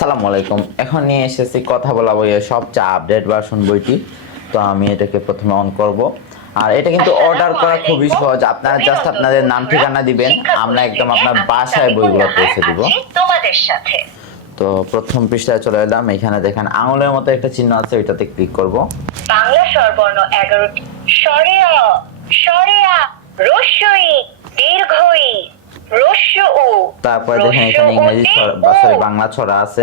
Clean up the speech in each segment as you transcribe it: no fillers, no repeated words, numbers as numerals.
আসসালামু আলাইকুম। এখন নিয়ে এসেছি কথা বলা বইয়ের সবচেয়ে আপডেট ভার্সন বইটি। তো আমি এটাকে প্রথমে অন করব। আর এটা কিন্তু অর্ডার করা খুবই সহজ। আপনারা জাস্ট আপনাদের নাম ঠিকানা দিবেন, আমরা একদম আপনার বাসায় বইগুলো পৌঁছে দিব তোমাদের সাথে। তো প্রথম পৃষ্ঠায় চলে এলাম। এখানে দেখেন আঙুলের মতো একটা চিহ্ন আছে, ওইটাতে ক্লিক করব। বাংলা স্বরবর্ণ 11টি। স্বরে অ, স্বরে আ, রস্যই, দীর্ঘই, রস্য উ। তারপরে দেখেন এখানে ইংরেজি বাংলা ছড়া আছে।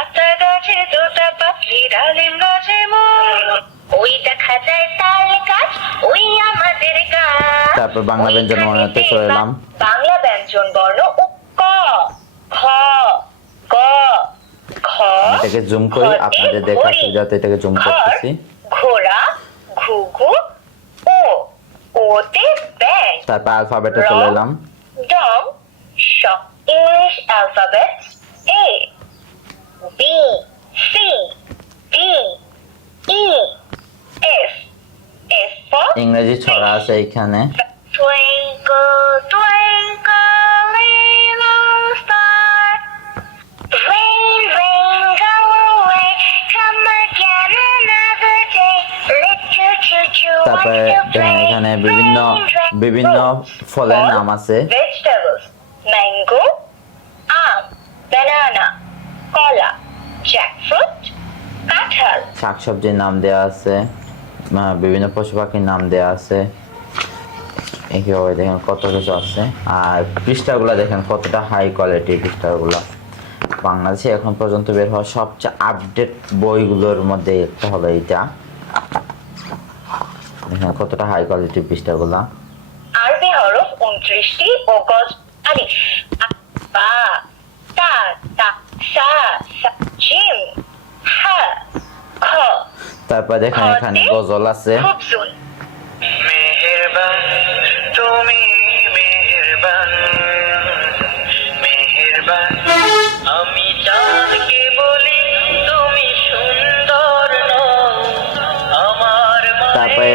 আতা গাছে তোতা পাখি ডালিম গাছে মোর, ওই দেখা যায় তাল গাছ, ওই আমাদের গাছ। তারপর বাংলা ব্যঞ্জন বর্ণতে চলে এলাম। বাংলা ব্যঞ্জন বর্ণ ক, খ, গ, খ। এটাকে জুম করি আপনাদের দেখার সুবিধার্থে এটাকে জুম করতেছি। ঘোড়া, ঘুঘু, ও, ওতে ব্যাং। তারপর অ্যালফাবেটে চলে এলাম। ডং, শ, English alphabet A, B, C, D, E, F. F for ইংরেজি ছড়া আছে এখানে। Twinkle, twinkle, little star, rain, rain, go away, come again another day, little choo-choo তারপরে wants to দেখেন play, এখানে rain, বিভিন্ন rain, ফলের fruits, নাম আছে। vegetables, mango, আম, banana, কলা, jackfruit, কাঁঠাল। শাকসবজির নাম দেয়া আছে, বিভিন্ন পশু পাখির নাম দেয়া আছে। এইভাবে দেখেন কত কিছু আছে। আর পৃষ্ঠাগুলো দেখেন কতটা হাই কোয়ালিটির পৃষ্ঠাগুলো। বাংলাদেশে এখন পর্যন্ত বের হওয়া সবচেয়ে আপডেট বইগুলোর মধ্যে একটা হলো এইটা। দেখেন কতটা হাই কোয়ালিটির পৃষ্ঠাগুলো। আরবি হরফ 29টি ও গজ আলিফ, বা, তা, তা, সা, সা, জিম, হা, খ। তারপর দেখেন এখানে গজল আছে। খুবজুল। মেহেরবান তুমি মেহেরবান, মেহেরবান আমি চাঁদকে বলি তুমি সুন্দর নও, আমার তারপরে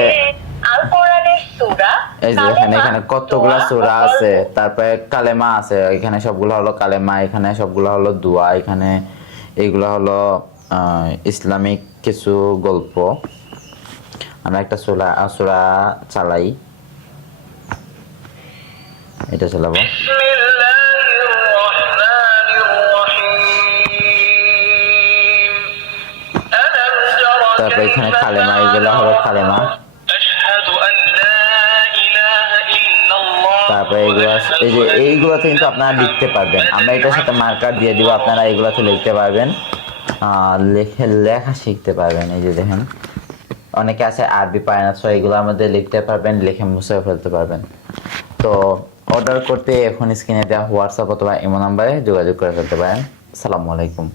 আল কোরআনের সূরা, এই যে দেখেন এখানে কতগুলা সূরা আছে। তারপরে কালেমা আছে, এখানে সবগুলো হলো কালেমা, এখানে সবগুলো হলো দোয়া, এখানে এইগুলো হলো ইসলামিক কিছু গল্প। আমরা একটা সূরা চালাই, এটা চালাবো। তারপর এখানে কালেমা, এগুলো হলো কালেমা। তারপরে এইগুলোতে কিন্তু আপনারা লিখতে পারবেন। আমরা এটার সাথে মার্কার দিয়ে দিব, আপনারা এগুলোতে লিখতে পারবেন, লেখা শিখতে পারবেন। এই যে দেখেন অনেকে আছে আরবি পায় না, সো এগুলোর মধ্যে লিখতে পারবেন, লিখে মুছে ফেলতে পারবেন। তো অর্ডার করতে এখন স্ক্রিনে দেওয়া হোয়াটসঅ্যাপ অথবা ইমো নাম্বারে যোগাযোগ করে ফেলতে পারেন। আসসালামু আলাইকুম।